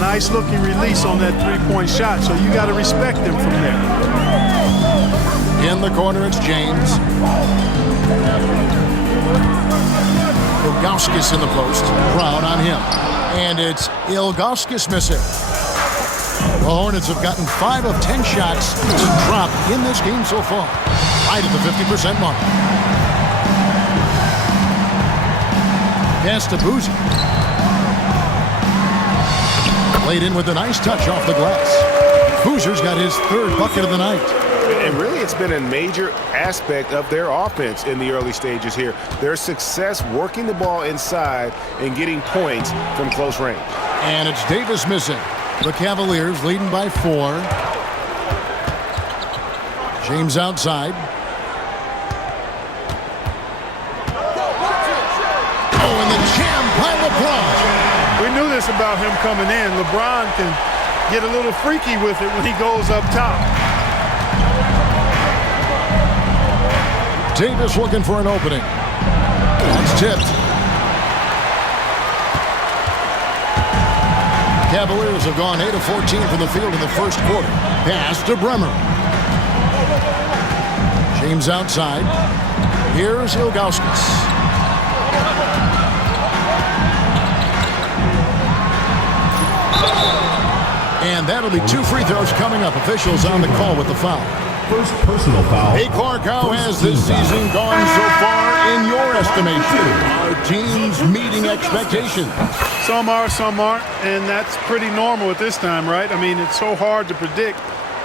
nice looking release on that three-point shot, so you got to respect him from there. In the corner, it's James. Ilgauskas in the post. Brown on him. And it's Ilgauskas missing. The Hornets have gotten 5 of 10 shots to drop in this game so far. Right at the 50% mark. Pass to Boozy. Laid in with a nice touch off the glass. Boozer's got his 3rd bucket of the night. And really, it's been a major aspect of their offense in the early stages here. Their success working the ball inside and getting points from close range. And it's Davis missing. The Cavaliers leading by 4. James outside. Oh, and the jam by LeBron. We knew this about him coming in. LeBron can get a little freaky with it when he goes up top. Davis looking for an opening. It's tipped. Cavaliers have gone 8 of 14 from the field in the first quarter. Pass to Bremer. James outside. Here's Ilgauskas. And that'll be 2 free throws coming up. Officials on the call with the foul. First personal foul. Hey, Clark, how has this season gone so far in your estimation? Are teams meeting expectations? Some are, some aren't, and that's pretty normal at this time, right? I mean, it's so hard to predict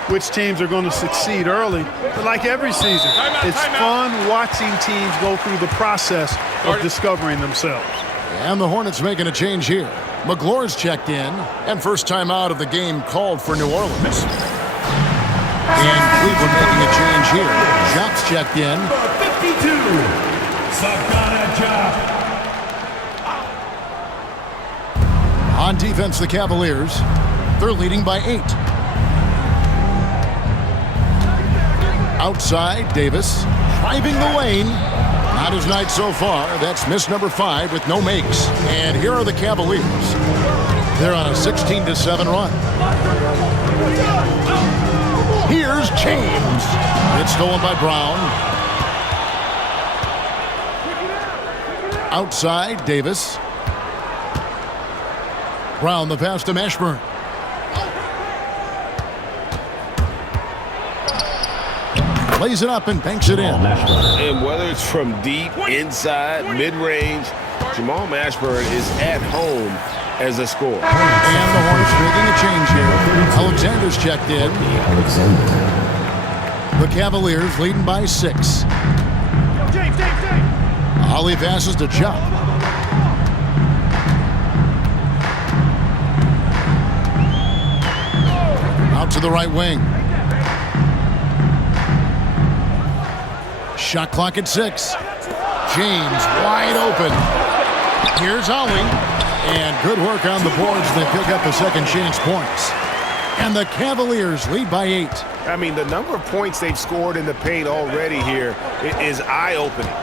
which teams are going to succeed early. But like every season, it's fun watching teams go through the process of discovering themselves. And the Hornets making a change here. McGlore's checked in, and first time out of the game called for New Orleans. And Cleveland making a change here. Jop's checked in. 52. Sakana Jop. On defense, the Cavaliers. They're leading by 8. Outside, Davis. Driving the lane. Not his night so far. That's miss number 5 with no makes. And here are the Cavaliers. They're on a 16-7 run. Here's James. It's stolen by Brown. Outside, Davis. Brown, the pass to Mashburn. Lays it up and banks it in. And whether it's from deep, inside, mid-range, Jamal Mashburn is at home as a scorer. And the Hornets making a change here. Alexander's checked in. The Cavaliers leading by 6. Ollie passes to Jop. Out to the right wing. Shot clock at 6. James wide open. Here's Ollie. And good work on the boards. They pick up the second chance points. And the Cavaliers lead by 8. I mean, the number of points they've scored in the paint already here is eye-opening.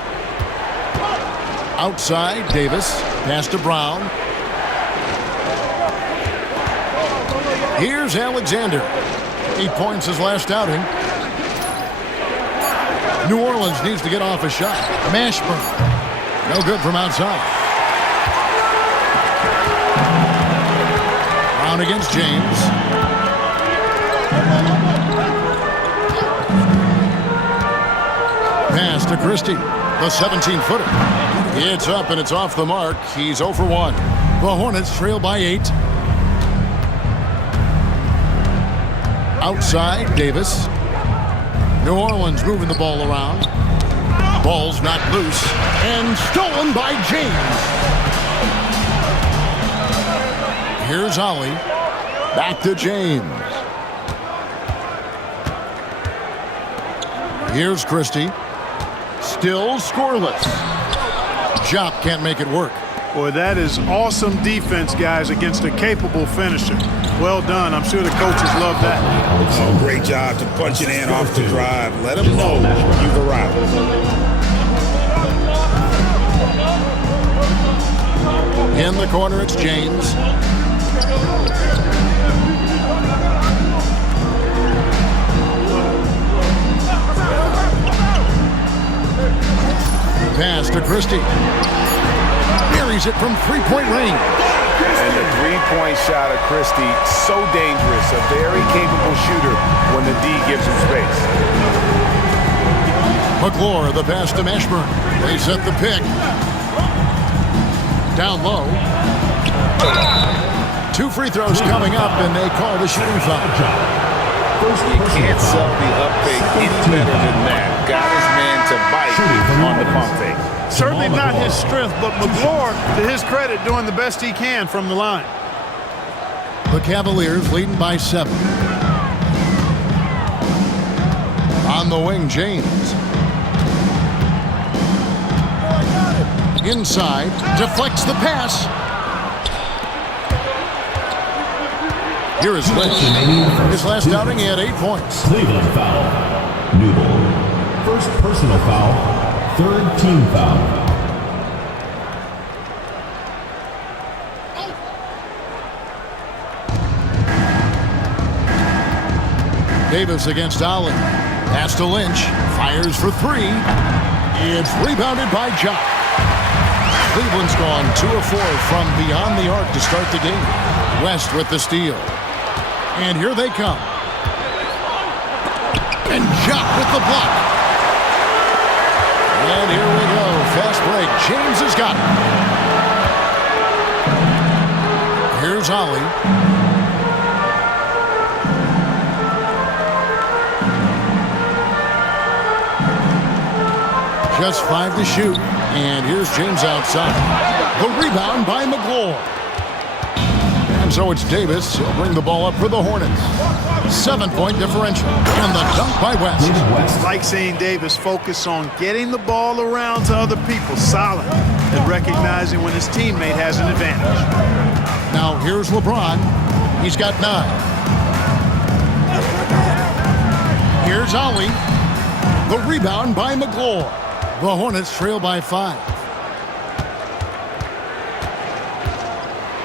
Outside, Davis. Pass to Brown. Here's Alexander. 8 points his last outing. New Orleans needs to get off a shot. Mashburn. No good from outside. Brown against James. Pass to Christie. The 17-footer. It's up and it's off the mark. He's 0 for 1. The Hornets trail by 8. Outside, Davis. New Orleans moving the ball around. Ball's not loose. And stolen by James. Here's Ollie. Back to James. Here's Christie. Still scoreless. Jop can't make it work. Boy, that is awesome defense, guys, against a capable finisher. Well done. I'm sure the coaches love that. Oh, great job to punch it in off the drive. Let them know you've arrived. In the corner, it's James. Christie. Buries it from three-point range. And the three-point shot of Christie, so dangerous. A very capable shooter when the D gives him space. McClure, the pass to Mashburn. They set the pick. Down low. 2 free throws coming up, and they call the shooting foul. You can't sell the up fake any better than that. Got his man to bite on the pump fake. Certainly not his strength, but McClure, to his credit, doing the best he can from the line. The Cavaliers leading by 7. On the wing, James. Inside, deflects the pass. Here is Lynch. His last outing, he had 8 points. Cleveland foul. Newell. First personal foul. Third team foul. Davis against Allen. Pass to Lynch. Fires for 3. It's rebounded by Ja. Cleveland's gone 2 of 4 from beyond the arc to start the game. West with the steal. And here they come. And Ja with the block. And here we go. Fast break. James has got it. Here's Ollie. Just 5 to shoot. And here's James outside. The rebound by McClure. And so it's Davis. He'll bring the ball up for the Hornets. 7-point differential. And the dunk by West. Like seeing Davis focus on getting the ball around to other people. Solid at recognizing when his teammate has an advantage. Now here's LeBron. He's got 9. Here's Ollie. The rebound by McClure. The Hornets trail by 5.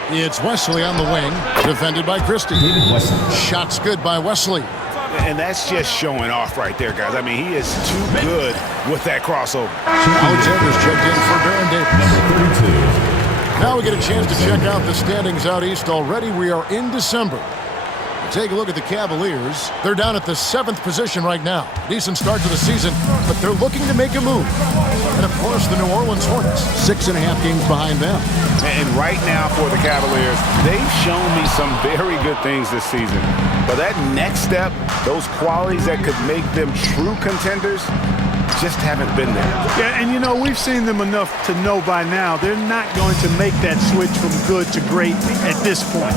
It's Wesley on the wing, defended by Christie. Shots good by Wesley. And that's just showing off right there, guys. I mean, he is too good with that crossover. Alexander's checked in for Baron Davis. Number 32. Now we get a chance to check out the standings out east already. We are in December. Take a look at the Cavaliers. They're down at the 7th position right now. Decent start to the season, but they're looking to make a move. And, of course, the New Orleans Hornets, 6.5 games behind them. And right now for the Cavaliers, they've shown me some very good things this season. But that next step, those qualities that could make them true contenders, just haven't been there. Yeah, and you know, we've seen them enough to know by now they're not going to make that switch from good to great at this point.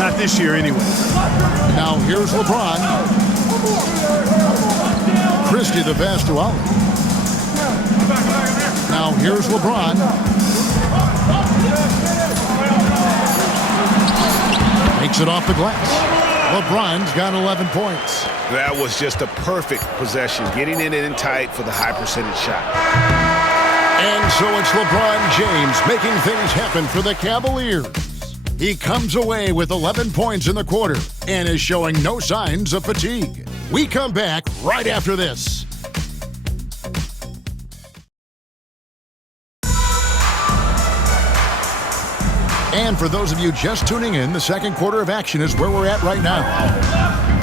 Not this year anyway. Now here's LeBron. Christie the pass to Ollie. Now here's LeBron. Makes it off the glass. LeBron's got 11 points. That was just a perfect possession, getting it in tight for the high percentage shot. And so it's LeBron James making things happen for the Cavaliers. He comes away with 11 points in the quarter and is showing no signs of fatigue. We come back right after this. And for those of you just tuning in, the second quarter of action is where we're at right now.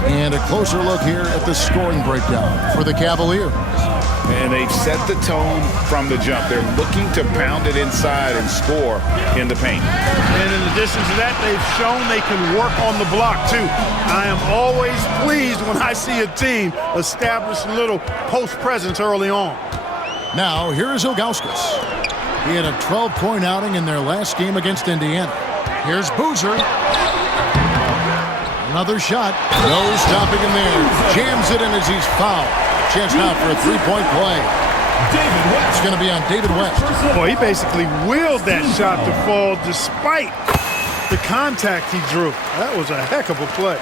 And a closer look here at the scoring breakdown for the Cavaliers. And they've set the tone from the jump. They're looking to pound it inside and score in the paint. And in addition to that, they've shown they can work on the block, too. I am always pleased when I see a team establish a little post presence early on. Now, here is Ilgauskas. He had a 12-point outing in their last game against Indiana. Here's Boozer. Another shot. No stopping him there. Jams it in as he's fouled. Chance now for a three-point play. It's going to be on David West. Boy, he basically willed that shot to fall despite the contact he drew. That was a heck of a play.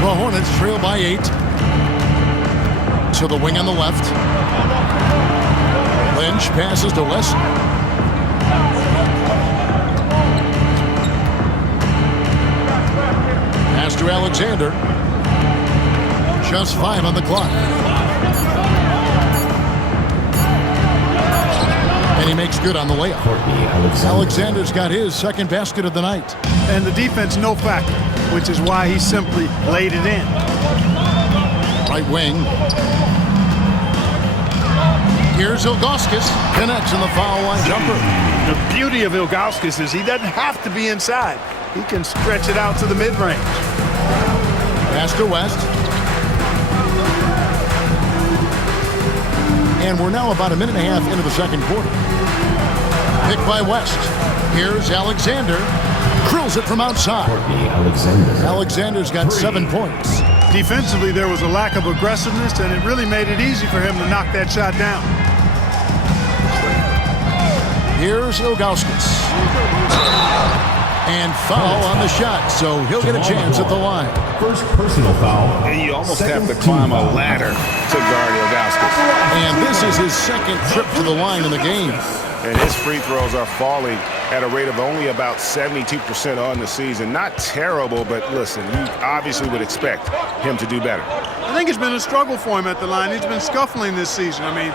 The Hornets trail by 8. To the wing on the left. Lynch passes to Wesley. Pass to Alexander. Just 5 on the clock. And he makes good on the layup. Alexander's got his second basket of the night. And the defense no factor, which is why he simply laid it in. Right wing. Here's Ilgauskas. Connects in the foul line jumper. The beauty of Ilgauskas is he doesn't have to be inside. He can stretch it out to the mid-range. Pass to West. And we're now about a minute and a half into the second quarter. Picked by West. Here's Alexander. Drills it from outside. Alexander's got 7 points. Defensively, there was a lack of aggressiveness, and it really made it easy for him to knock that shot down. Here's Ilgauskas. And foul on the shot, so he'll get a chance at the line. First personal foul. And you almost have to climb a ladder to guard Ilgauskas. And this is his second trip to the line in the game. And his free throws are falling at a rate of only about 72% on the season. Not terrible, but listen, you obviously would expect him to do better. I think it's been a struggle for him at the line. He's been scuffling this season. I mean,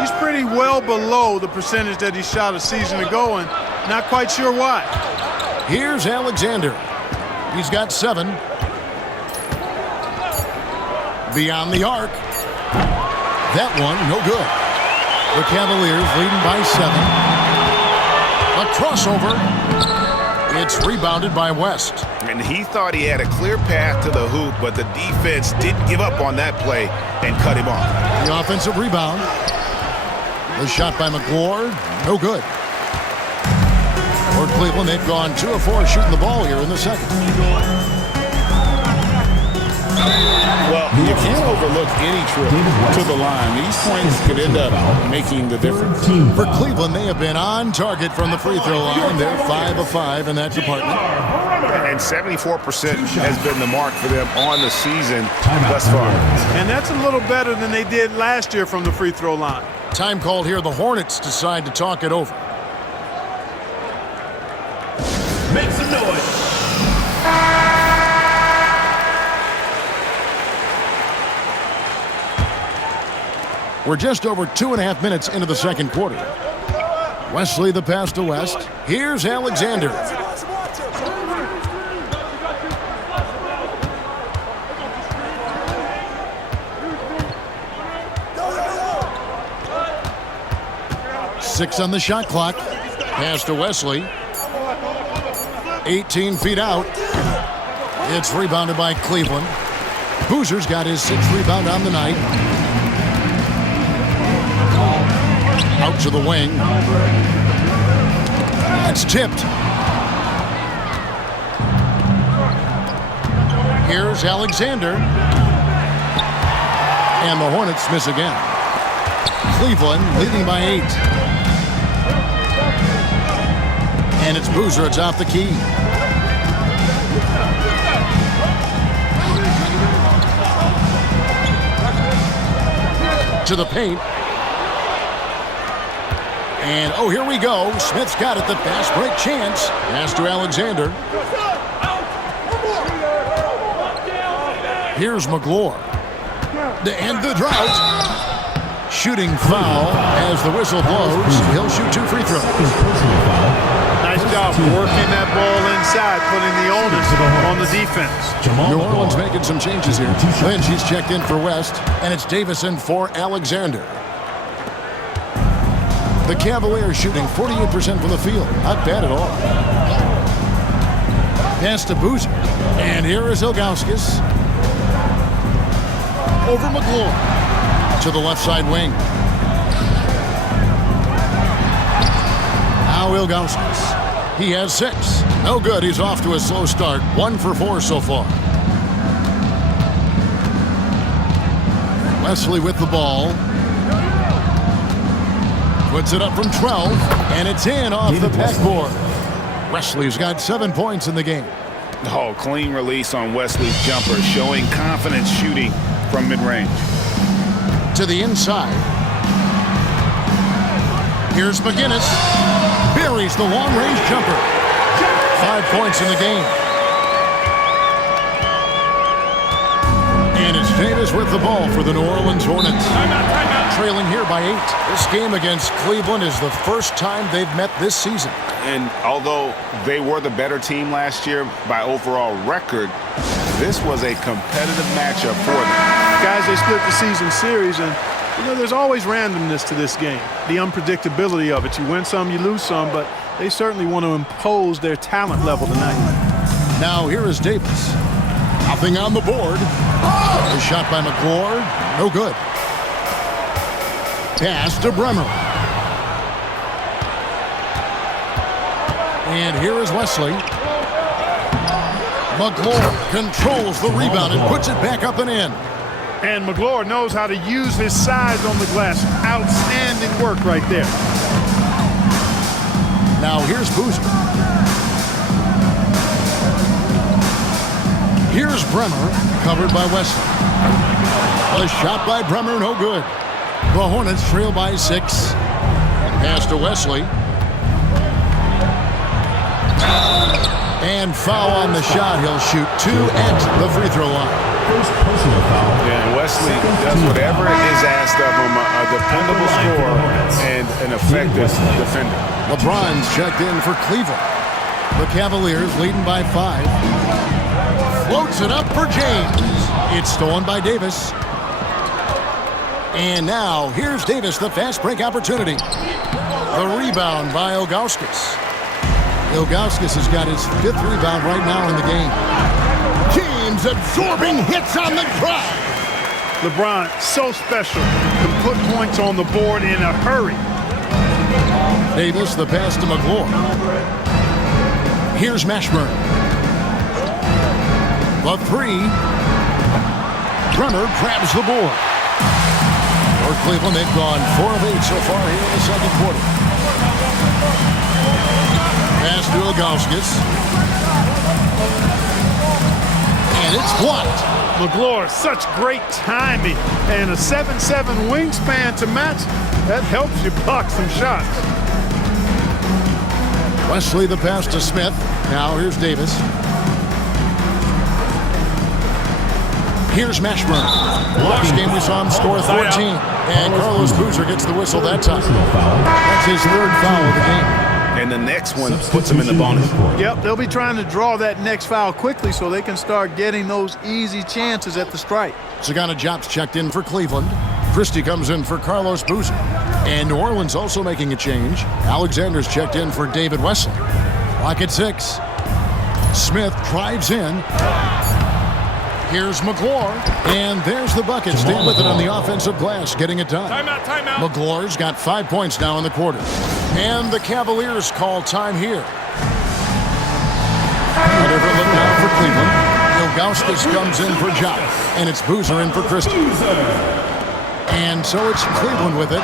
he's pretty well below the percentage that he shot a season ago, and not quite sure why. Here's Alexander. He's got 7. Beyond the arc. That one, no good. The Cavaliers leading by 7. A crossover. It's rebounded by West. And he thought he had a clear path to the hoop, but the defense didn't give up on that play and cut him off. The offensive rebound. The shot by McGlure, no good. For Cleveland, they've gone 2 of 4 shooting the ball here in the second. Well, you can't overlook any trip to the line. These points could end up making the difference. For Cleveland, they have been on target from the free throw line. They're 5 of 5 in that department. And 74% has been the mark for them on the season thus far. And that's a little better than they did last year from the free throw line. Time called here. The Hornets decide to talk it over. Make some noise. We're just over 2.5 minutes into the second quarter. Wesley the pass to West. Here's Alexander. Six on the shot clock. Pass to Wesley. 18 feet out. It's rebounded by Cleveland. Boozer's got his 6th rebound on the night. Out to the wing. It's tipped. Here's Alexander. And the Hornets miss again. Cleveland leading by 8. And it's Boozer atop the key. To the paint. And, oh, here we go. Smith's got it. The fast break chance. Pass to Alexander. Here's McGlure. To end the drought. Shooting foul as the whistle blows. He'll shoot 2 free throws. Nice job working that ball inside, putting the onus on the defense. New Orleans making some changes here. Lynch, he's checked in for West, and it's Davison for Alexander. The Cavaliers shooting 48% from the field. Not bad at all. Pass to Boozer. And here is Ilgauskas. Over McGlure. To the left side wing. Now Ilgauskas. He has 6. No good. He's off to a slow start. 1 for 4 so far. Wesley with the ball. Puts it up from 12, and it's in off the backboard. Wesley's got 7 points in the game. Oh, clean release on Wesley's jumper, showing confidence shooting from mid-range. To the inside. Here's McGinnis. Buries the long-range jumper. 5 points in the game. And it's Davis with the ball for the New Orleans Hornets. Trailing here by 8. This game against Cleveland is the first time they've met this season. And although they were the better team last year by overall record, this was a competitive matchup for them. Guys, they split the season series, and you know there's always randomness to this game. The unpredictability of it. You win some, you lose some, but they certainly want to impose their talent level tonight. Now here is Davis. Nothing on the board. A shot by McClure. No good. Pass to Bremer. And here is Wesley. McClure controls the rebound and puts it back up and in. And McClure knows how to use his size on the glass. Outstanding work right there. Now here's Boozer. Here's Bremer, covered by Wesley. A shot by Bremer, no good. The Hornets trail by 6. Pass to Wesley. And foul on the shot. He'll shoot 2 at the free throw line. First personal foul. Yeah, and Wesley does whatever is asked of him, a dependable scorer and an effective defender. LeBron's checked in for Cleveland. The Cavaliers leading by 5. Floats it up for James. It's stolen by Davis. And now, here's Davis, the fast break opportunity. The rebound by Ilgauskas. Ilgauskas has got his 5th rebound right now in the game. James absorbing hits on the drive. LeBron, so special. Can put points on the board in a hurry. Davis, the pass to McClure. Here's Mashburn. The 3. Bremer grabs the board. For Cleveland, they've gone 4 of 8 so far here in the second quarter. Pass to Ilgauskas. And it's blocked. McClure, such great timing. And a 7'7" wingspan to match. That helps you block some shots. Wesley, the pass to Smith. Now here's Davis. Here's Mashburn. Last game we saw him score 14. And Carlos Boozer gets the whistle that time. That's his 3rd foul of the game. And the next one puts him in the bonus. Yep, they'll be trying to draw that next foul quickly so they can start getting those easy chances at the stripe. Sagana Jop's checked in for Cleveland. Christie comes in for Carlos Boozer. And New Orleans also making a change. Alexander's checked in for David Wesley. Clock at 6. Smith drives in. Here's McClure. And there's the bucket. Stay with it on the offensive glass, getting it done. Timeout. McClure's got 5 points now in the quarter. And the Cavaliers call time here. Whatever look now for Cleveland. Ilgauskas comes in for Jop. And it's Boozer in for Christie. And so it's Cleveland with it.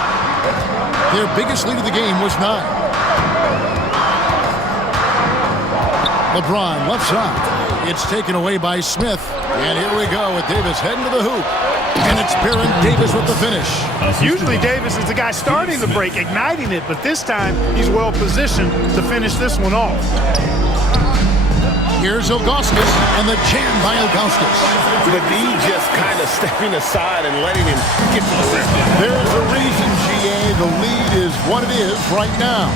Their biggest lead of the game was 9. LeBron left side. It's taken away by Smith. And here we go with Davis heading to the hoop. And it's Baron Davis with the finish. Usually Davis is the guy starting the break, igniting it, but this time he's well positioned to finish this one off. Here's Ilgauskas, and the jam by Ilgauskas. The D just kind of stepping aside and letting him get to the rim. There's a reason, GA, the lead is what it is right now.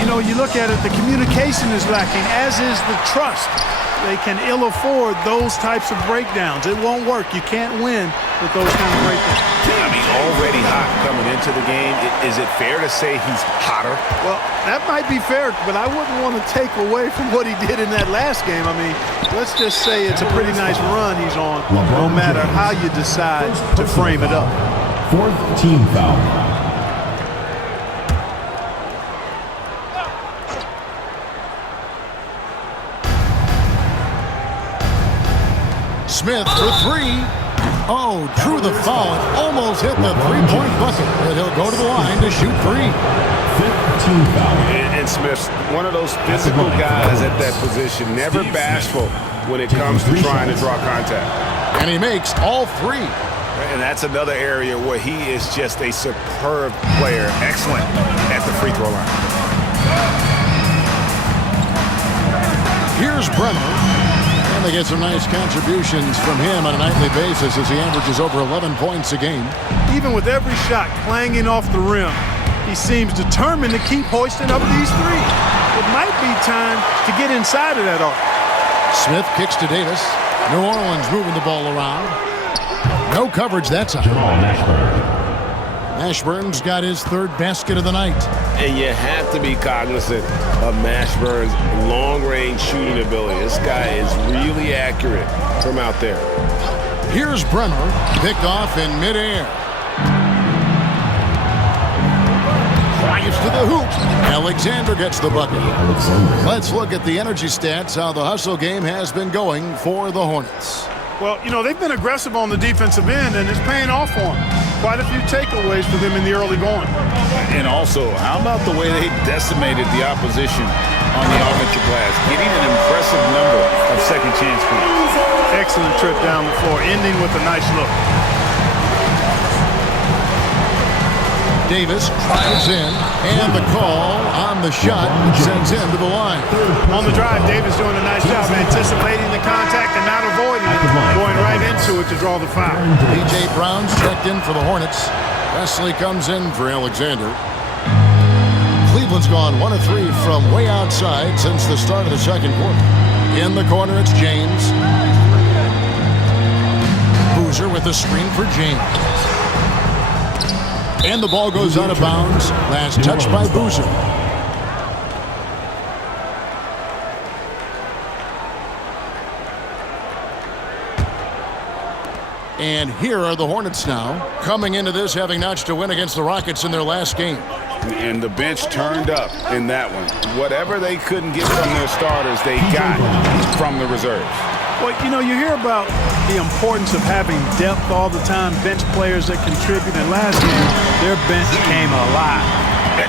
You know, you look at it, the communication is lacking, as is the trust. They can ill afford those types of breakdowns. It won't work. You can't win with those kind of breakdowns. I mean, already hot coming into the game. Is it fair to say he's hotter? Well, that might be fair, but I wouldn't want to take away from what he did in that last game. I mean, let's just say it's a pretty nice run he's on, no matter how you decide to frame it up. 4th team foul. Smith for 3. Oh, drew the foul and almost hit the 3-point bucket. And he'll go to the line to shoot 3. 5th team foul. And Smith's one of those physical guys at that position, never bashful when it comes to trying to draw contact. And he makes all 3. And that's another area where he is just a superb player, excellent at the free throw line. Here's Bremer. And And they get some nice contributions from him on a nightly basis as he averages over 11 points a game. Even with every shot clanging off the rim, he seems determined to keep hoisting up these threes. It might be time to get inside of that arc. Smith kicks to Davis. New Orleans moving the ball around. No coverage that time. Mashburn's got his third basket of the night. And you have to be cognizant of Mashburn's long-range shooting ability. This guy is really accurate from out there. Here's Bremer, picked off in midair. Drives to the hoop. Alexander gets the bucket. Let's look at the energy stats, how the hustle game has been going for the Hornets. Well, you know, they've been aggressive on the defensive end, and it's paying off for them. Quite a few takeaways for them in the early going. And also, how about the way they decimated the opposition on the offensive glass, getting an impressive number of second chance points. Excellent trip down the floor, ending with a nice look. Davis drives in, and the call on the shot sends him to the line. On the drive, Davis doing a nice job anticipating the contact and not avoiding it, going right into it to draw the foul. A.J. Brown's checked in for the Hornets. Wesley comes in for Alexander. Cleveland's gone 1 of 3 from way outside since the start of the second quarter. In the corner, it's James. Boozer with a screen for James. And the ball goes out of bounds. Last touch by Boozer. And here are the Hornets now, coming into this having notched a win against the Rockets in their last game. And the bench turned up in that one. Whatever they couldn't get from their starters, they got from the reserves. Well, you know, you hear about the importance of having depth all the time, bench players that contribute. And last game, their bench came alive.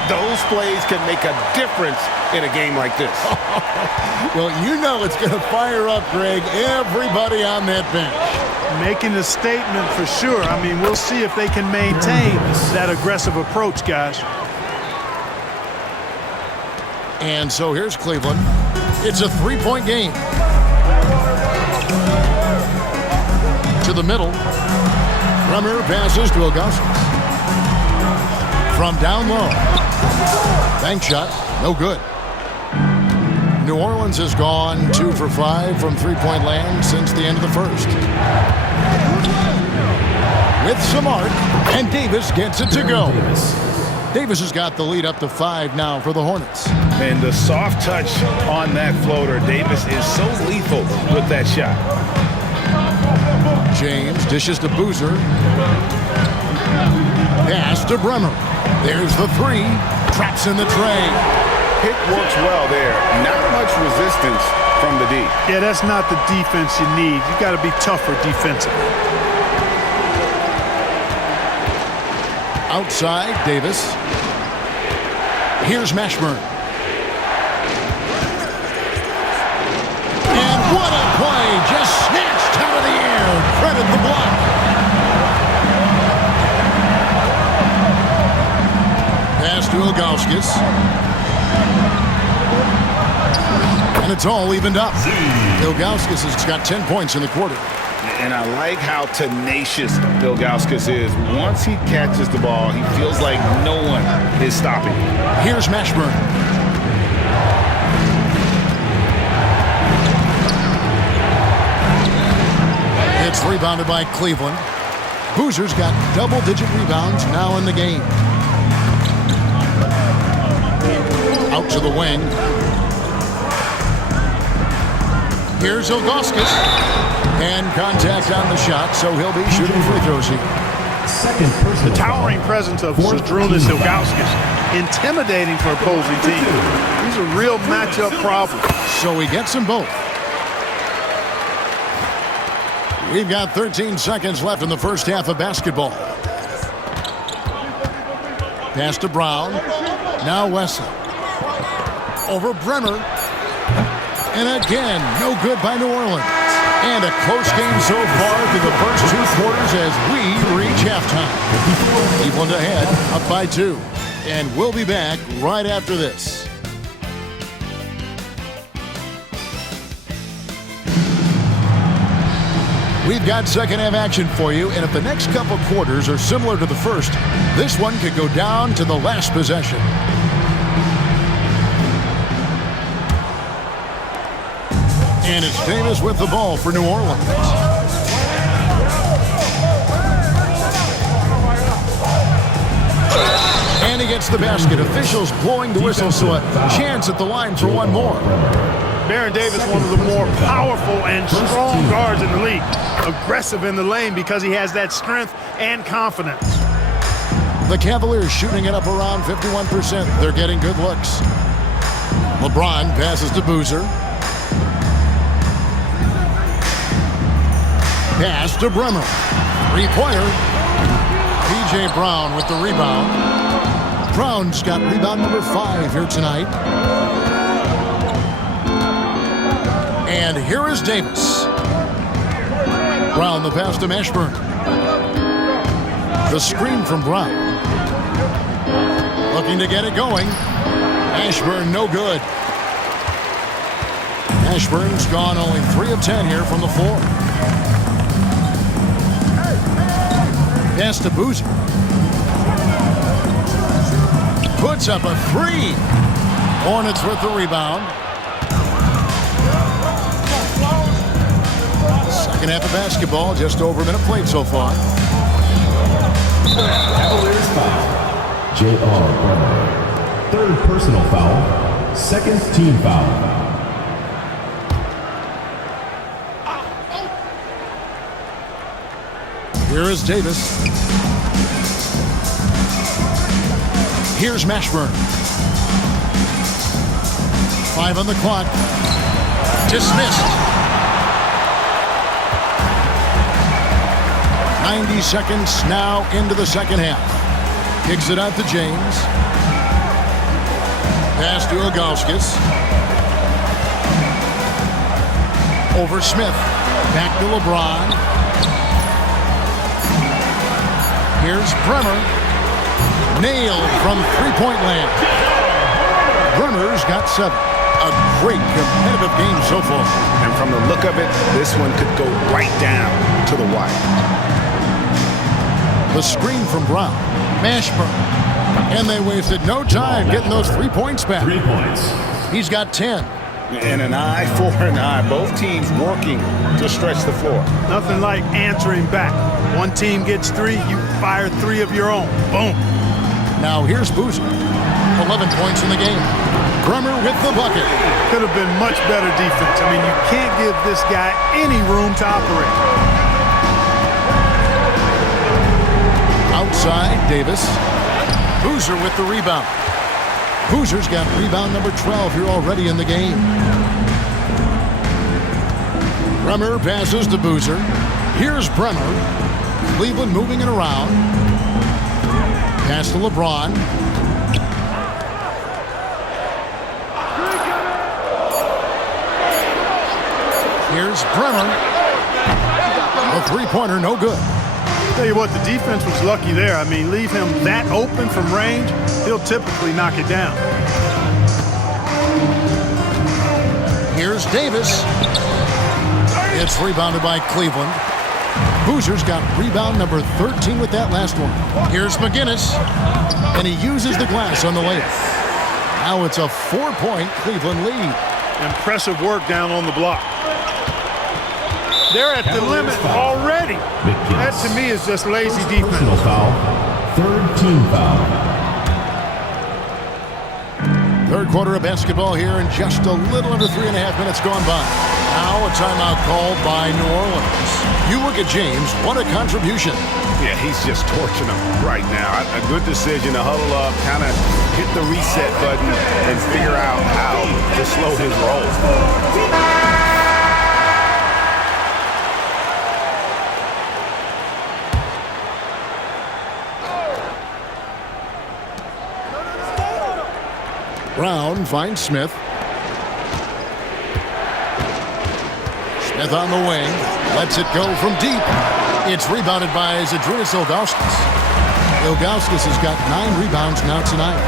Those plays can make a difference in a game like this. Well, you know it's going to fire up, Greg, everybody on that bench. Making a statement for sure. I mean, we'll see if they can maintain that aggressive approach, guys. And so here's Cleveland. It's a three-point game. To the middle. Bremer passes to Augustus. From down low. Bank shot, no good. New Orleans has gone 2 for 5 from three-point land since the end of the first. With some arc, and Davis gets it to go. Davis has got the lead up to 5 now for the Hornets. And the soft touch on that floater, Davis is so lethal with that shot. James dishes to Boozer. Pass to Bremer. There's the 3. Traps in the tray. Pick works well there. Not much resistance from the D. Yeah, that's not the defense you need. You got to be tougher defensively. Outside, Davis. Here's Mashburn. And what a play! Just snatched out of the air. Credit the block. Pass to Ilgauskas. And it's all evened up. Ilgauskas has got 10 points in the quarter. And I like how tenacious Ilgauskas is. Once he catches the ball, he feels like no one is stopping. Here's Mashburn. It's rebounded by Cleveland. Boozer's got double-digit rebounds now in the game. Out to the wing. Here's Ilgauskas. And contact on the shot, so he'll be shooting free throws here. The towering presence of Zydrunas Ilgauskas, intimidating for opposing teams. He's a real matchup problem. So he gets them both. We've got 13 seconds left in the first half of basketball. Pass to Brown. Now Wesley. Over Bremer. And again, no good by New Orleans. And a close game so far through the first 2 quarters as we reach halftime. Cleveland ahead, up by 2. And we'll be back right after this. We've got second half action for you, and if the next couple quarters are similar to the first, this one could go down to the last possession. And it's Davis with the ball for New Orleans. And he gets the basket. Officials blowing the whistle, so a chance at the line for one more. Baron Davis, one of the more powerful and strong guards in the league. Aggressive in the lane because he has that strength and confidence. The Cavaliers shooting it up around 51%. They're getting good looks. LeBron passes to Boozer. Pass to Bremer. Three-pointer. P.J. Brown with the rebound. Brown's got rebound number 5 here tonight. And here is Davis. Brown the pass to Mashburn. The screen from Brown. Looking to get it going. Mashburn no good. Mashburn's gone only 3 of 10 here from the floor. Pass to Boozer. Puts up a 3. Hornets with the rebound. Second half of basketball, just over a minute played so far. Cavaliers foul. J.R. Bremer. Third personal foul. Second team foul. Here is Davis. Here's Mashburn. 5 on the clock. Dismissed. 90 seconds now into the second half. Kicks it out to James. Pass to Ilgauskas. Over Smith. Back to LeBron. Here's Bremer. Nailed from three-point land. Bremer's got 7. A great competitive game so far. And from the look of it, this one could go right down to the wire. The screen from Brown. Mashburn. And they wasted no time getting those 3 points back. 3 points. He's got 10. And an eye for an eye. Both teams working to stretch the floor. Nothing like answering back. One team gets 3, you fire 3 of your own. Boom. Now here's Boozer. 11 points in the game. Bremer with the bucket. Could have been much better defense. I mean, you can't give this guy any room to operate. Outside, Davis. Boozer with the rebound. Boozer's got rebound number 12 here already in the game. Bremer passes to Boozer. Here's Bremer. Cleveland moving it around. Pass to LeBron. Here's Bremer. A three-pointer, no good. Tell you what, the defense was lucky there. I mean, leave him that open from range, he'll typically knock it down. Here's Davis. It's rebounded by Cleveland. Boozer's got rebound number 13 with that last one. Here's McGinnis. And he uses the glass on the layup. Now it's a 4-point Cleveland lead. Impressive work down on the block. They're at the limit already. That, to me, is just lazy defense. Personal foul. Third team foul. Third quarter of basketball here, and just a little under 3.5 minutes gone by. Now a timeout called by New Orleans. You look at James, what a contribution. Yeah, he's just torching them right now. A good decision to huddle up, kind of hit the reset button, and figure out how to slow his roll. Brown finds Smith. Smith on the wing. Lets it go from deep. It's rebounded by Zydrunas Ilgauskas. Ilgauskas has got 9 rebounds now tonight.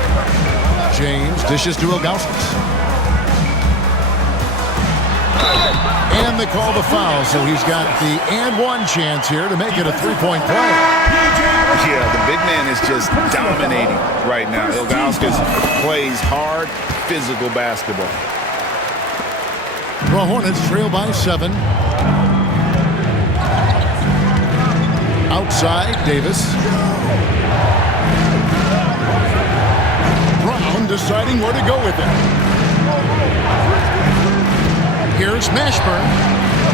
James dishes to Ilgauskas. And they call the foul, so he's got the and one chance here to make it a three-point play. Yeah, the big man is just dominating right now. Ilgauskas plays hard, physical basketball. The Hornets trail by 7. Outside, Davis. Brown deciding where to go with it. Here's Mashburn.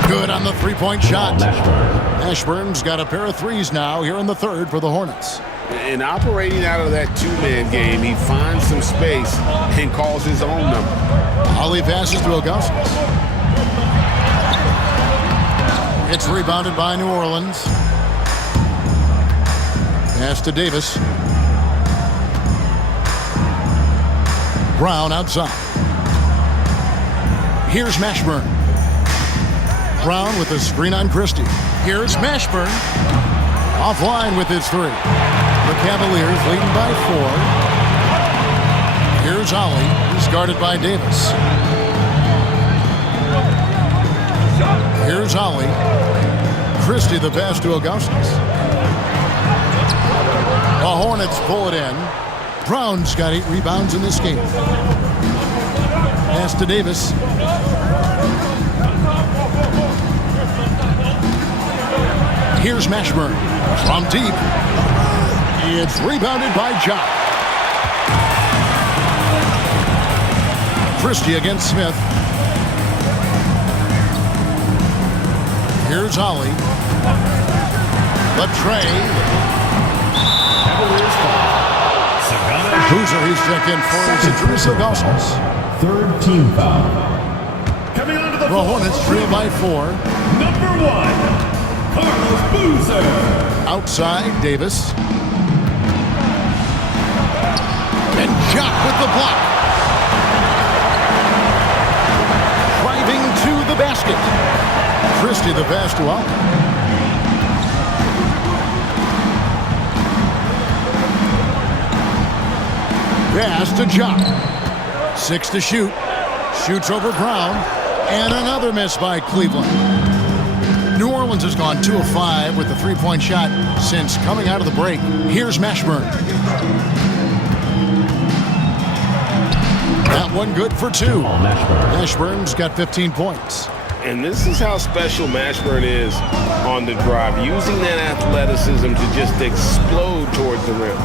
Good on the three-point shot. Mashburn's got a pair of threes now here in the third for the Hornets. And operating out of that two-man game, he finds some space and calls his own number. Ollie passes to Ilgauskas. It's rebounded by New Orleans. Pass to Davis. Brown outside. Here's Mashburn. Brown with a screen on Christie. Here's Mashburn. Offline with his three. The Cavaliers leading by 4. Here's Ollie. He's guarded by Davis. Here's Ollie. Christie the pass to Ilgauskas. The Hornets pull it in. Brown's got 8 rebounds in this game. Pass to Davis. Here's Mashburn. From deep. It's rebounded by Jock. Christie against Smith. Here's Ollie. The tray. Boozer, he's checked in for his Ilgauskas. Third team foul. Coming onto the The Hornets trail by 4. Number 1, Carlos Boozer. Outside, Davis. And Jock with the block. Driving to the basket. Christie the pass to Ollie. Pass to Jock. 6 to shoot. Shoots over Brown. And another miss by Cleveland. New Orleans has gone 2 of 5 with the three-point shot since coming out of the break. Here's Mashburn. That one good for 2. Mashburn's got 15 points. And this is how special Mashburn is on the drive, using that athleticism to just explode towards the rim.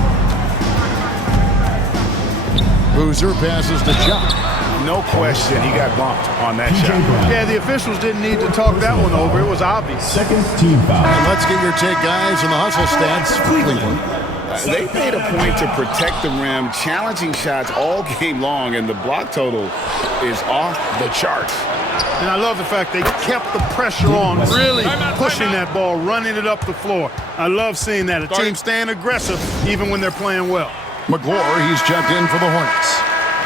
Boozer passes to Jock. No question, he got bumped on that shot. Yeah, the officials didn't need to talk that one over. It was obvious. Second team foul. And let's get your take, guys, on the hustle stats for Cleveland. They made a point to protect the rim, challenging shots all game long, and the block total is off the charts. And I love the fact they kept the pressure on, really pushing that ball, running it up the floor. I love seeing that. A team staying aggressive even when they're playing well. McGlure, he's checked in for the Hornets.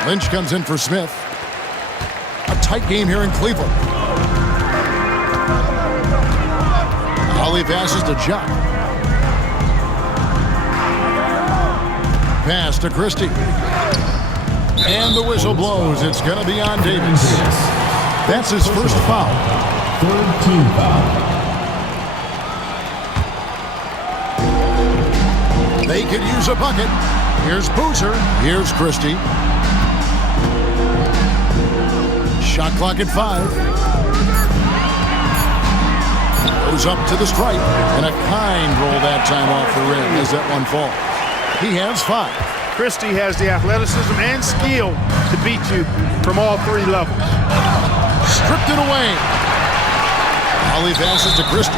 Lynch comes in for Smith. A tight game here in Cleveland. Ollie passes to Jock. Pass to Christie. And the whistle blows. It's going to be on Davis. That's his first foul. Third team foul. They could use a bucket. Here's Boozer. Here's Christie. Shot clock at 5. Goes up to the stripe. And a kind roll that time off the rim as that one falls. He has 5. Christie has the athleticism and skill to beat you from all 3 levels. Stripped it away. Ollie passes to Christie.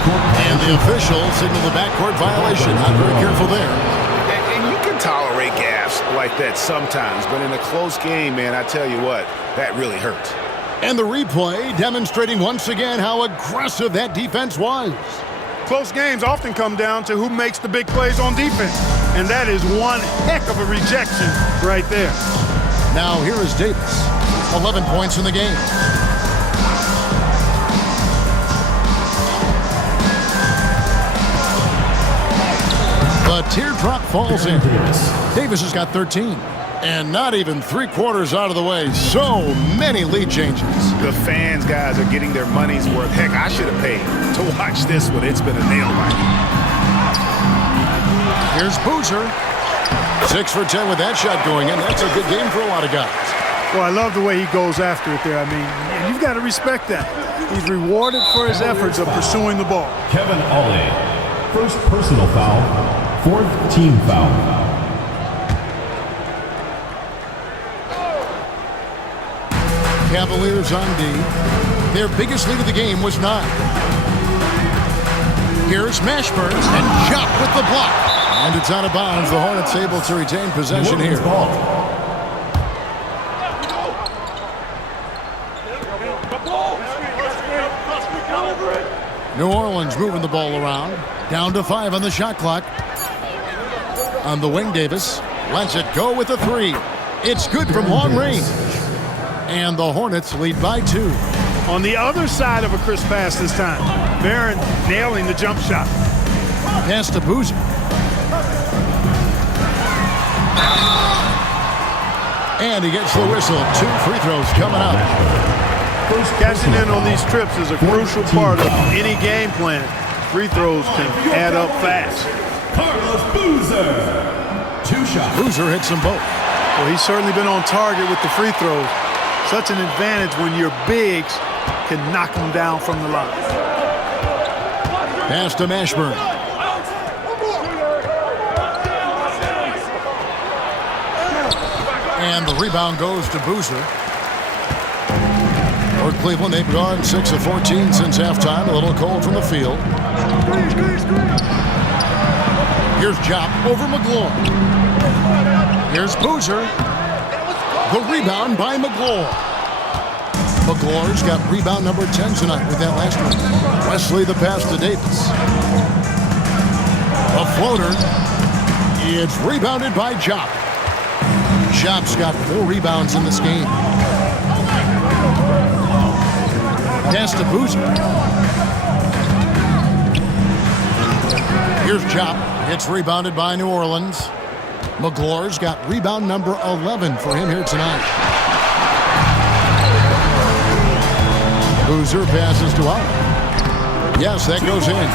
And the official signaled the backcourt violation. Not very careful there. And you can tolerate gaffes like that sometimes, but in a close game, man, I tell you what, that really hurts. And the replay demonstrating once again how aggressive that defense was. Close games often come down to who makes the big plays on defense. And that is one heck of a rejection right there. Now here is Davis. 11 points in the game. The teardrop falls in. Davis has got 13. And not even 3/4 out of the way. So many lead changes. The fans, guys, are getting their money's worth. Heck, I should have paid to watch this one. It's been a nail biter. Here's Boozer. 6 for 10 with that shot going in. That's a good game for a lot of guys. Well, I love the way he goes after it there. I mean, you've got to respect that. He's rewarded for his efforts of pursuing the ball. Kevin Ollie, first personal foul, 4th team foul. Cavaliers on D. Their biggest lead of the game was 9. Here's Mashburn and Jock with the block. And it's out of bounds. The Hornets able to retain possession here. New Orleans moving the ball around. Down to 5 on the shot clock. On the wing, Davis lets it go with a 3. It's good from long range. And the Hornets lead by 2. On the other side of a crisp pass this time. Barron nailing the jump shot. Pass to Boozer. And he gets the whistle. 2 free throws coming up. Cashing in on these trips is a crucial part of any game plan. Free throws can add up fast. Carlos Boozer. 2 shots. Boozer hits them both. Well, he's certainly been on target with the free throws. Such an advantage when your bigs can knock them down from the line. Pass to Mashburn. And the rebound goes to Boozer. For Cleveland, they've gone 6 of 14 since halftime. A little cold from the field. Here's Jop over McGlure. Here's Boozer. The rebound by McGlure. McGlure's got rebound number 10 tonight with that last one. Wesley the pass to Davis. A floater. It's rebounded by Jop. Jop's got 4 rebounds in this game. Pass to Boozer. Here's Jop. It's rebounded by New Orleans. McGlure's got rebound number 11 for him here tonight. Boozer passes to Ollie. Yes, that goes in.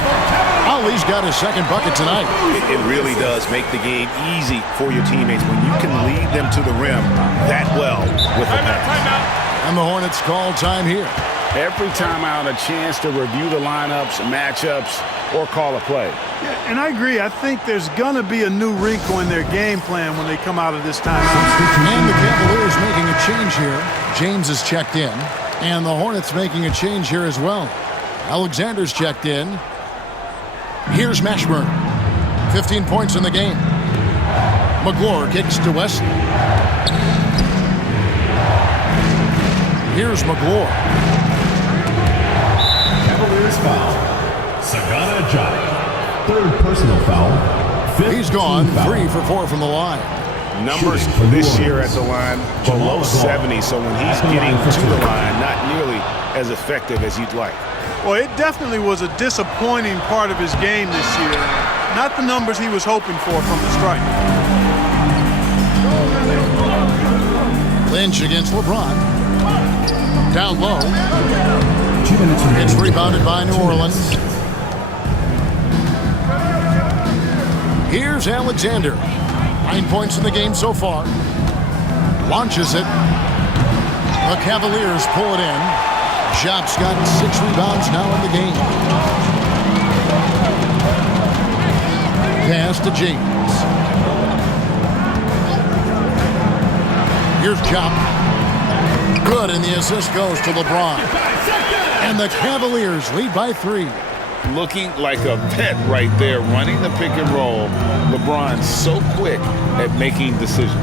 Ollie's got his second bucket tonight. It really does make the game easy for your teammates when you can lead them to the rim that well with a pass. And the Hornets call time here. Every time out, a chance to review the lineups, matchups, or call a play. Yeah, and I agree. I think there's going to be a new wrinkle in their game plan when they come out of this time. And the Cavaliers making a change here. James is checked in. And the Hornets making a change here as well. Alexander's checked in. Here's Mashburn. 15 points in the game. McGlure kicks to Wesley. Here's McGlure. Cavaliers foul. Sagana Johnny. 3rd personal foul. 5th He's gone team foul. 3 for 4 from the line. Numbers this year at the line below 70, so when he's getting to the line, not nearly as effective as you'd like. Well, it definitely was a disappointing part of his game this year. Not the numbers he was hoping for from the stripe. Lynch against LeBron. Down low. 2 minutes remaining. It's rebounded by New Orleans. Here's Alexander. 9 points in the game so far. Launches it. The Cavaliers pull it in. Jop's got 6 rebounds now in the game. Pass to James. Here's Jop. Good, and the assist goes to LeBron. And the Cavaliers lead by 3. Looking like a pet right there, running the pick and roll. LeBron so quick at making decisions.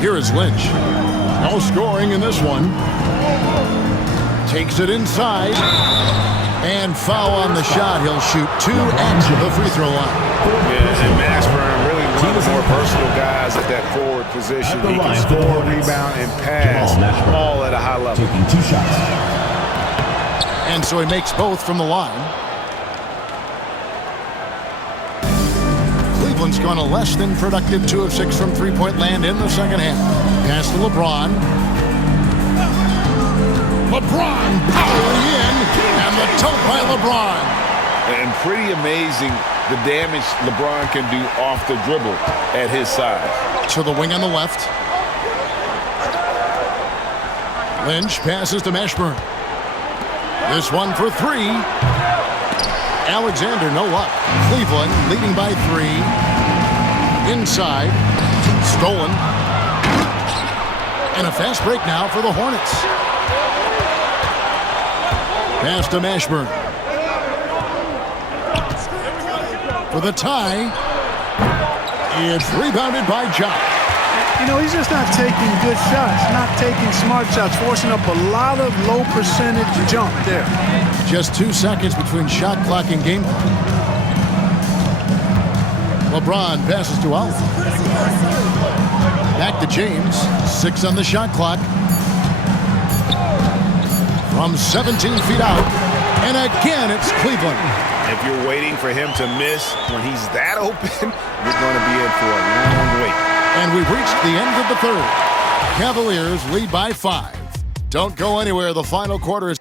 Here is Lynch. No scoring in this one. Takes it inside. And foul on the shot. He'll shoot 2 at the free throw line. Yeah, and Mashburn really one of the more versatile guys at that forward position. He can score, rebound, and pass all at a high level. Taking 2 shots. And so he makes both from the line. Cleveland's gone a less than productive 2 of 6 from three-point land in the second half. Pass to LeBron. LeBron powering in, and the dunk by LeBron. And pretty amazing the damage LeBron can do off the dribble at his size. To the wing on the left. Lynch passes to Mashburn. This one for 3. Alexander, no luck. Cleveland leading by 3. Inside. Stolen. And a fast break now for the Hornets. Pass to Mashburn. For the tie. It's rebounded by Jock. You know, he's just not taking good shots, not taking smart shots, forcing up a lot of low percentage jump there. Just 2 seconds between shot clock and game clock. LeBron passes to Allen. Back to James. 6 on the shot clock. From 17 feet out. And again, it's Cleveland. If you're waiting for him to miss when he's that open, you're going to be in for a long wait. And we've reached the end of the third. Cavaliers lead by 5. Don't go anywhere. The final quarter is...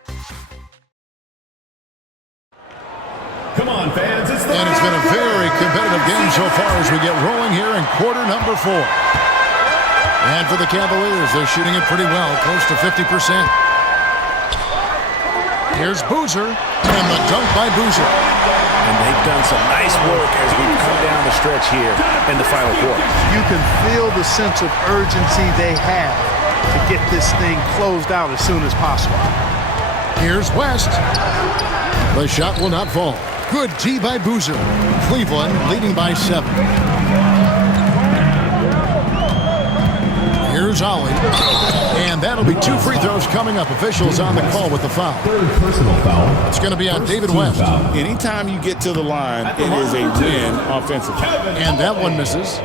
Come on, fans. It's been a very competitive game so far as we get rolling here in quarter number 4. And for the Cavaliers, they're shooting it pretty well, close to 50%. Here's Boozer, and the dunk by Boozer. And they've done some nice work as we've come down the stretch here in the final quarter. You can feel the sense of urgency they have to get this thing closed out as soon as possible. Here's West. The shot will not fall. Good D by Boozer. Cleveland leading by 7. Here's Ollie. And that'll be 2 free throws coming up. Officials on the call with the foul. Third personal foul. It's going to be on David Team West. foul. Anytime you get to the line, it is a win offensively. And that one misses.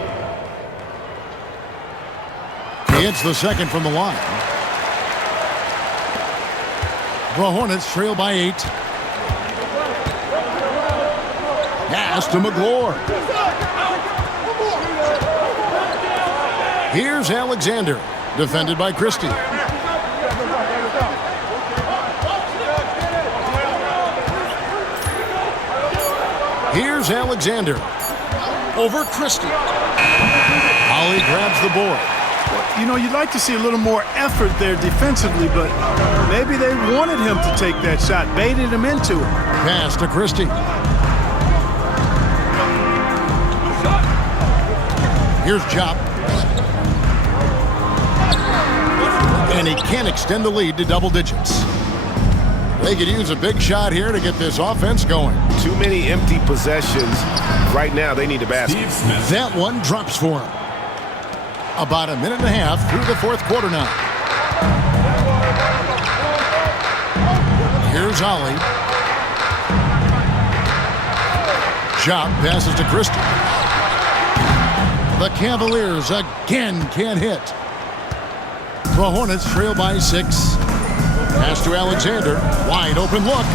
He hits the second from the line. The Hornets trail by 8. Pass to McGlure. Here's Alexander, defended by Christie. Here's Alexander. Over Christie. Ollie grabs the board. You know, you'd like to see a little more effort there defensively, but maybe they wanted him to take that shot, baited him into it. Pass to Christie. Here's Chop. And he can't extend the lead to double digits. They could use a big shot here to get this offense going. Too many empty possessions. Right now, they need a basket. That one drops for him. About a minute and a half through the fourth quarter now. Here's Ollie. Chop passes to Christie. The Cavaliers again can't hit. The Hornets trail by 6. Pass to Alexander. Wide open look.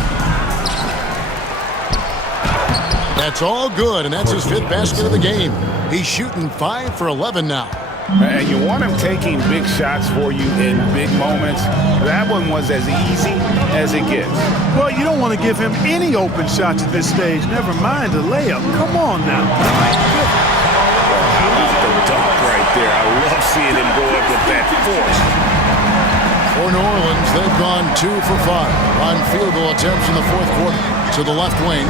That's all good, and that's his 5th basket of the game. He's shooting 5 for 11 now. And you want him taking big shots for you in big moments. That one was as easy as it gets. Well, you don't want to give him any open shots at this stage. Never mind a layup. Come on now. How about the dunk right there? I love seeing him go up with that force. For New Orleans, they've gone 2 for 5 on field goal attempts in the fourth quarter. To the left wing.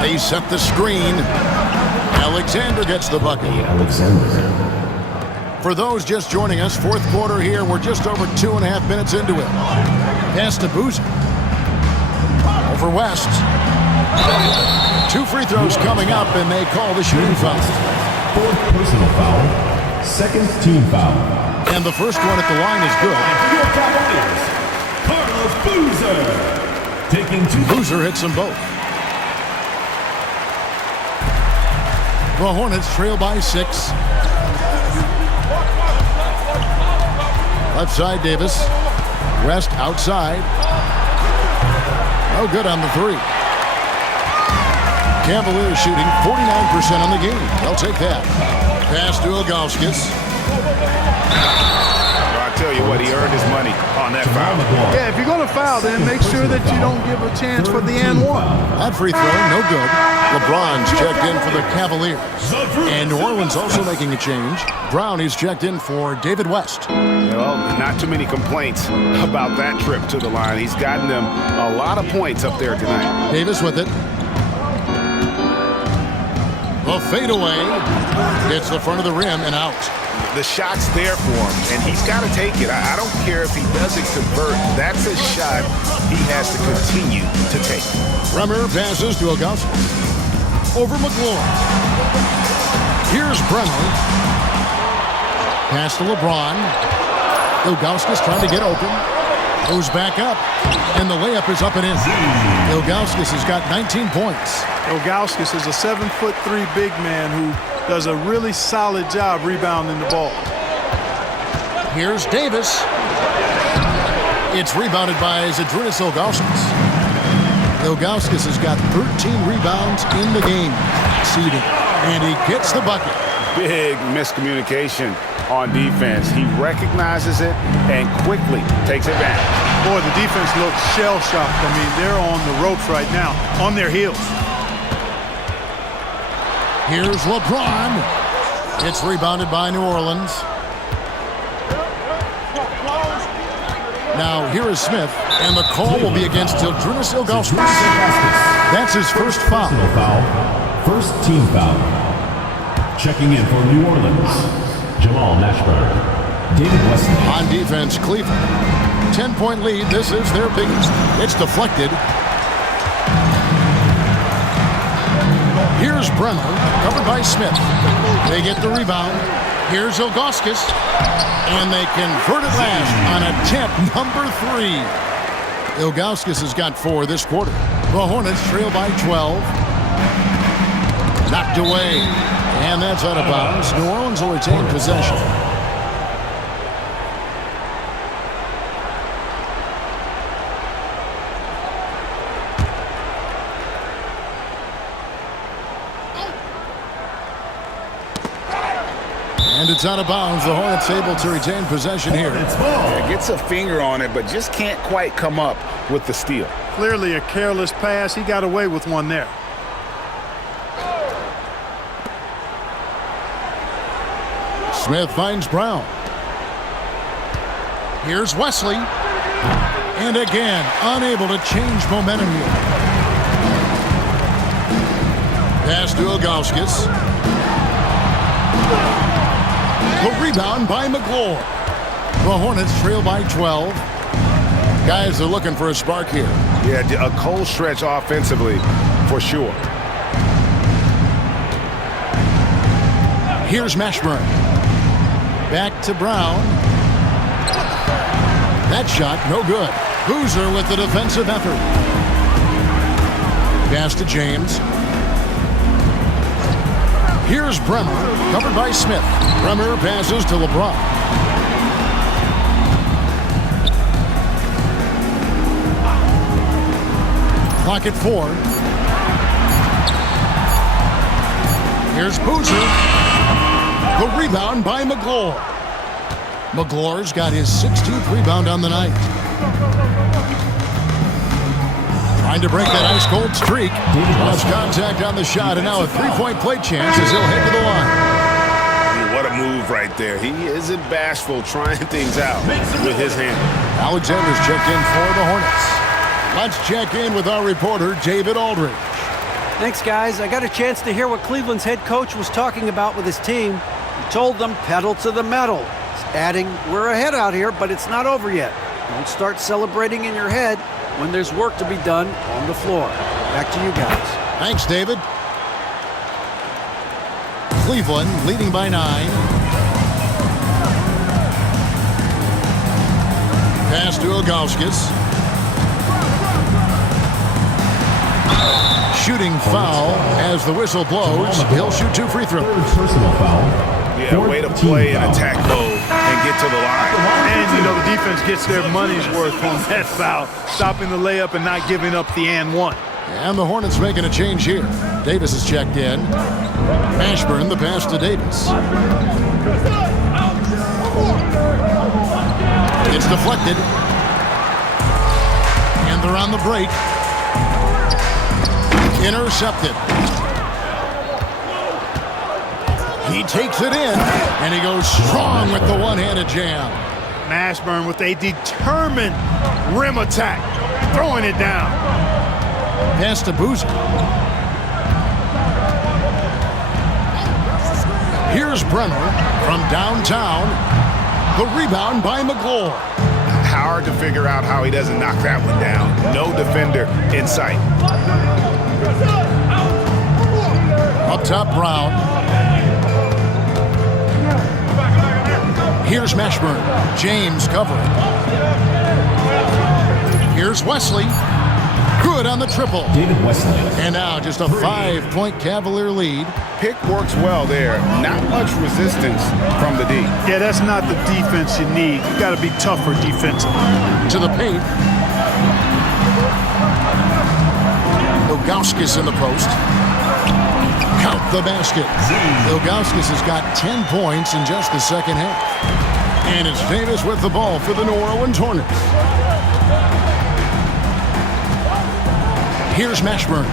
They set the screen. Alexander gets the bucket. For those just joining us, fourth quarter here. We're just over 2.5 minutes into it. Pass to Boozer. Over West. 2 free throws coming up, and they call the shooting foul. 4th personal foul. 2nd team foul. And the first one at the line is good. Your Cavaliers, Carlos Boozer. Taking 2. Boozer hits them both. The Hornets trail by 6. Left side, Davis. West outside. No good on the 3. Cavaliers shooting 49% on the game. They'll take that. Pass to Ilgauskas. I tell you what, he earned his money on that foul. Yeah, if you're going to foul, then make sure that you don't give a chance for the and one. That free throw, no good. LeBron's checked in for the Cavaliers. And New Orleans also making a change. Brown is checked in for David West. Well, not too many complaints about that trip to the line. He's gotten them a lot of points up there tonight. Davis with it. The fadeaway hits the front of the rim and out. The shot's there for him, and he's got to take it. I don't care if he doesn't convert. That's a shot he has to continue to take. Bremer passes to Ilgauskas. Over McLaurin. Here's Bremer. Pass to LeBron. Ilgauskas trying to get open. Goes back up. And the layup is up and in. Ilgauskas has got 19 points. Ilgauskas is a 7'3" big man who does a really solid job rebounding the ball. Here's Davis. It's rebounded by Zydrunas Ilgauskas. Ilgauskas has got 13 rebounds in the game. Seeding. And he gets the bucket. Big miscommunication on defense. He recognizes it and quickly takes it back. Boy, the defense looks shell-shocked. I mean, they're on the ropes right now, on their heels. Here's LeBron. It's rebounded by New Orleans. Now here is Smith, and the call will be against Zydrunas Ilgauskas. That's his first foul. Personal foul. First team foul. Checking in for New Orleans, Jamal Mashburn. David West. On defense, Cleveland. 10-point lead. This is their biggest. It's deflected. Here's Bremer, covered by Smith. They get the rebound. Here's Ilgauskas. And they convert it last on attempt number 3. Ilgauskas has got 4 this quarter. The Hornets trail by 12. Knocked away. And that's out of bounds. New Orleans will retain possession. And it's out of bounds. The Hornets able to retain possession here. Yeah, gets a finger on it, but just can't quite come up with the steal. Clearly a careless pass. He got away with one there. Smith finds Brown. Here's Wesley. And again, unable to change momentum here. Pass to Ilgauskas. The rebound by McLaurin. The Hornets trail by 12. Guys are looking for a spark here. Yeah, a cold stretch offensively for sure. Here's Mashburn. Back to Brown. That shot, no good. Boozer with the defensive effort. Pass to James. Here's Bremer, covered by Smith. Bremer passes to LeBron. Clock at 4. Here's Boozer. The rebound by McLaurin. McLaurin's got his 16th rebound on the night. Trying to break that ice-cold streak. Lost contact on the shot, and now a three-point play chance as he'll head to the line. What a move right there. He isn't bashful trying things out with his hand. Alexander's checked in for the Hornets. Let's check in with our reporter, David Aldridge. Thanks, guys. I got a chance to hear what Cleveland's head coach was talking about with his team. He told them pedal to the metal, adding, we're ahead out here, but it's not over yet. Don't start celebrating in your head when there's work to be done on the floor. Back to you guys. Thanks, David. Cleveland leading by 9. Pass to Ilgauskas. Shooting foul as the whistle blows. He'll shoot 2 free throws. Personal foul. Yeah, way to play an attack mode and get to the line. And, you know, the defense gets their money's worth on that foul, stopping the layup and not giving up the and one. And the Hornets making a change here. Davis is checked in. Mashburn, the pass to Davis. It's deflected. And they're on the break. Intercepted. He takes it in, and he goes strong with the one-handed jam. Mashburn with a determined rim attack, throwing it down. Pass to Boozer. Here's Brenner from downtown. The rebound by McGlure. Hard to figure out how he doesn't knock that one down. No defender in sight. Up top, Brown. Here's Mashburn. James covering. Here's Wesley. Good on the triple. David Wesley. And now just a 5-point Cavalier lead. Pick works well there. Not much resistance from the D. Yeah, that's not the defense you need. You got to be tougher defensively. To the paint. Ilgauskas in the post. Count the basket. Ilgauskas has got 10 points in just the second half. And it's Davis with the ball for the New Orleans Hornets. Here's Mashburn.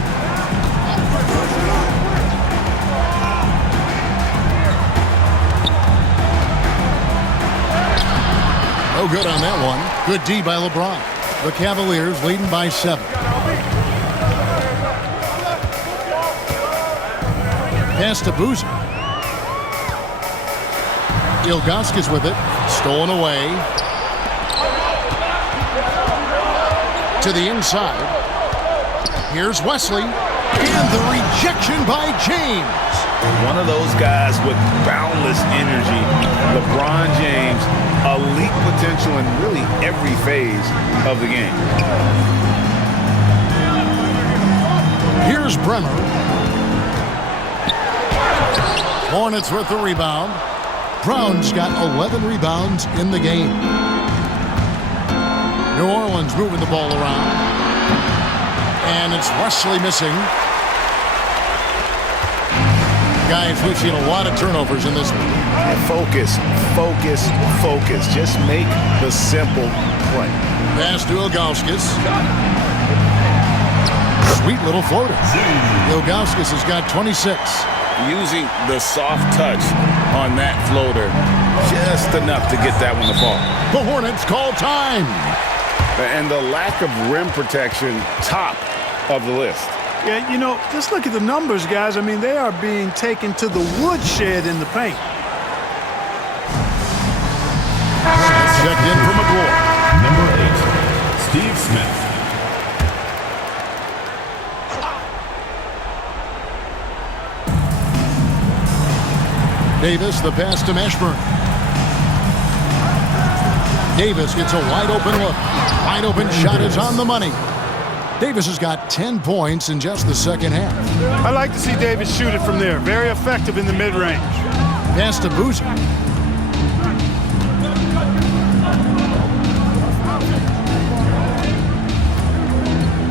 No good on that one. Good D by LeBron. The Cavaliers leading by 7. Pass to Boozer. Ilgauskas with it. Stolen away. To the inside. Here's Wesley. And the rejection by James. One of those guys with boundless energy. LeBron James, elite potential in really every phase of the game. Here's Brenner. Hornets with the rebound. Brown's got 11 rebounds in the game. New Orleans moving the ball around. And it's Wesley missing. Guys, we've seen a lot of turnovers in this one. Focus, focus, focus. Just make the simple play. Pass to Ilgauskas. Sweet little floater. Ilgauskas has got 26. Using the soft touch on that floater, just enough to get that one to fall. The Hornets call time. And the lack of rim protection, top of the list. Yeah, you know, just look at the numbers, guys. I mean, they are being taken to the woodshed in the paint. Checked in from McGlure. Number 8, Steve Smith. Davis, the pass to Mashburn. Davis gets a wide open look. Wide open shot is on the money. Davis has got 10 points in just the second half. I like to see Davis shoot it from there. Very effective in the mid-range. Pass to Boozer.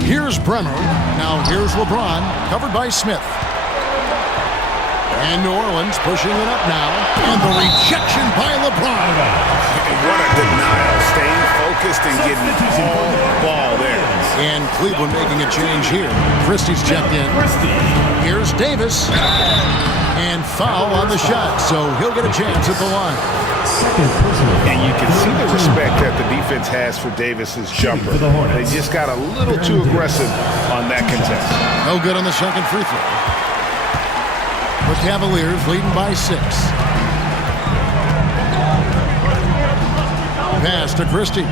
Here's Brenner. Now here's LeBron, covered by Smith. And New Orleans pushing it up now. And the rejection by LeBron. What a denial. Staying focused and getting all ball there. And Cleveland making a change here. Christie's checked in. Here's Davis. And foul on the shot, so he'll get a chance at the line. And you can see the respect that the defense has for Davis's jumper. They just got a little too aggressive on that contest. No good on the second free throw. The Cavaliers leading by 6. Pass to Christie.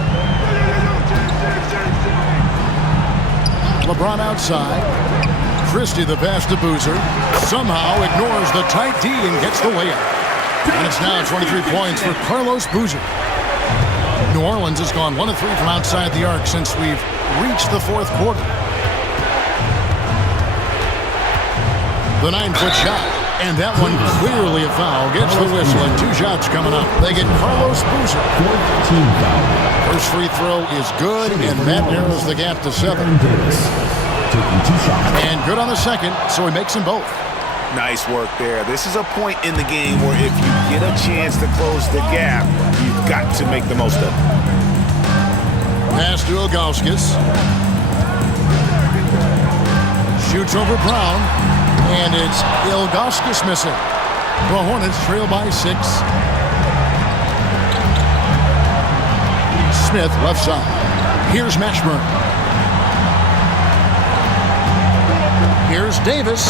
LeBron outside. Christie the pass to Boozer. Somehow ignores the tight D and gets the layup. And it's now 23 points for Carlos Boozer. New Orleans has gone 1 of 3 from outside the arc since we've reached the fourth quarter. The 9-foot shot. And that one clearly a foul. Gets the whistle and 2 shots coming up. They get Carlos Boozer. 14 foul. First free throw is good, and that narrows the gap to 7. Davis. Taking and 2 shots. And good on the second, so he makes them both. Nice work there. This is a point in the game where if you get a chance to close the gap, you've got to make the most of it. Pass to Ilgauskas. Shoots over Brown, and it's Ilgauskas missing. The Hornets trail by 6. Smith left side. Here's Mashburn. Here's Davis.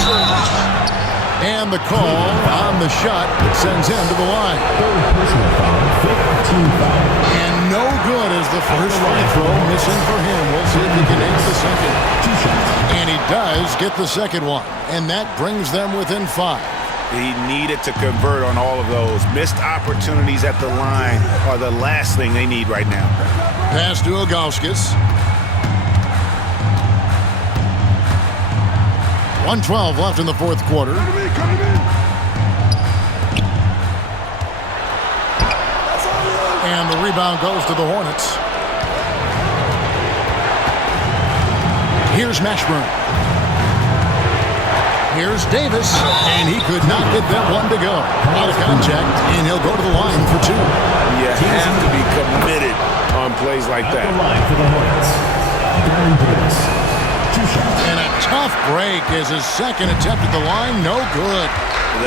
And the call on the shot sends him to the line. And no good as the first free throw missing for him. We'll see if he can answer the second. And he does get the second one. And that brings them within 5. He needed to convert on all of those. Missed opportunities at the line are the last thing they need right now. Pass to Ilgauskas. 1:12 left in the fourth quarter. And the rebound goes to the Hornets. Here's Mashburn. Here's Davis, and he could not get that one to go. Out of contact, and he'll go to the line for 2. You have to be committed on plays like that. At the line for the Hornets, Darren Davis. 2 shots. And a tough break as his second attempt at the line, no good.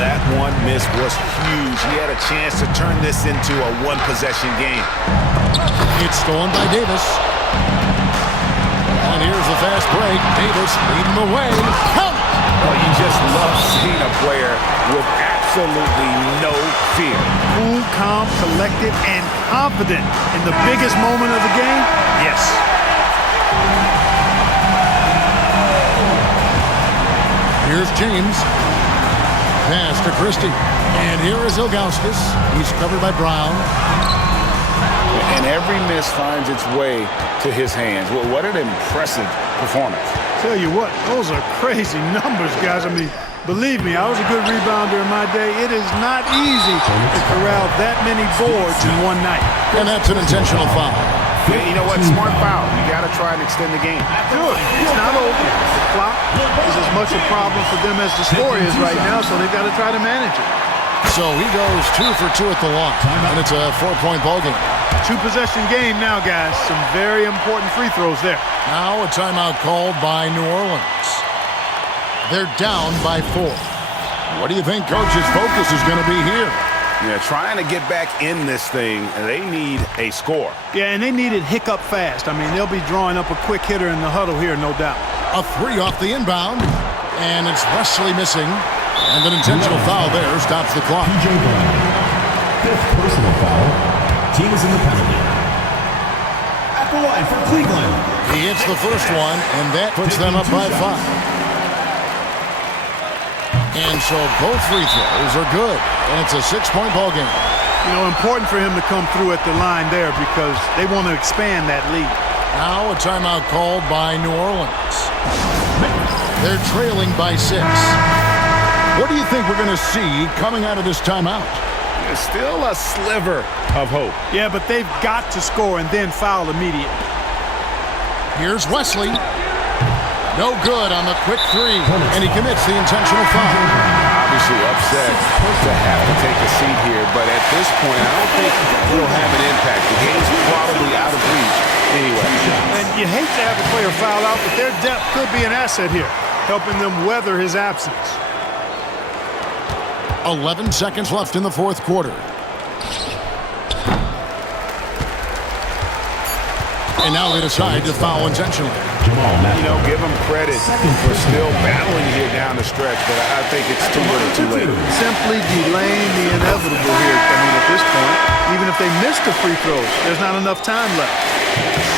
That one miss was huge. He had a chance to turn this into a one-possession game. It's stolen by Davis. And here's the fast break. Davis leading the way. Count! Well, you just love seeing a player with absolutely no fear. Cool, calm, collected, and confident in the biggest moment of the game. Yes. Here's James. Pass to Christie. And here is Ilgauskas. He's covered by Brown. And every miss finds its way to his hands. Well, what an impressive performance. Tell you what, those are crazy numbers, guys. I mean, believe me, I was a good rebounder in my day. It is not easy to corral that many boards in one night. And that's an intentional foul. Yeah, you know what? Smart foul. You got to try and extend the game. Good. It's not over. The clock is as much a problem for them as the score is right now, so they've got to try to manage it. So he goes 2 for 2 at the line, and it's a 4-point ball game. 2-possession game now, guys. Some very important free throws there. Now a timeout called by New Orleans. They're down by 4. What do you think Coach's focus is going to be here? Yeah, trying to get back in this thing, they need a score. Yeah, and they need it hiccup fast. I mean, they'll be drawing up a quick hitter in the huddle here, no doubt. A 3 off the inbound, and it's Wesley missing. And an intentional foul there stops the clock. P.J. Brown. 5th personal foul. Team is in the penalty. At the line for Cleveland. He hits the first one, and that puts them up by 5. And so both free throws are good, and it's a 6-point ball game. You know, important for him to come through at the line there because they want to expand that lead. Now a timeout called by New Orleans. They're trailing by 6. What do you think we're going to see coming out of this timeout? There's still a sliver of hope. Yeah, but they've got to score and then foul immediately. Here's Wesley. No good on the quick 3, and he commits the intentional foul. Obviously upset to have to take a seat here, but at this point, I don't think it'll have an impact. The game's probably out of reach anyway. And you hate to have a player foul out, but their depth could be an asset here, helping them weather his absence. 11 seconds left in the fourth quarter. And now they decide to foul intentionally. You know, give them credit for still battling here down the stretch, but I think it's too little too late. Simply delaying the inevitable here. I mean, at this point, even if they missed the free throws, there's not enough time left.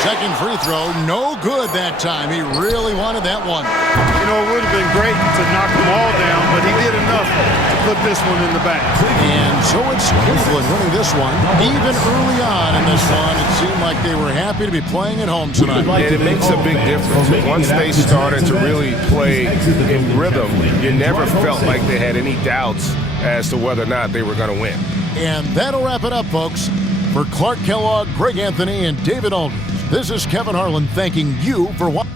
Second free throw, no good that time. He really wanted that one. You know, it would have been great to knock them all down, but he did enough to put this one in the bag. And so it's Cleveland winning this one. Even early on in this one, it seemed like they were happy to be playing at home tonight. And it makes a big difference. Once they started to really play in rhythm, you never felt like they had any doubts as to whether or not they were going to win. And that'll wrap it up, folks. For Clark Kellogg, Greg Anthony, and David Aldridge, this is Kevin Harlan thanking you for watching.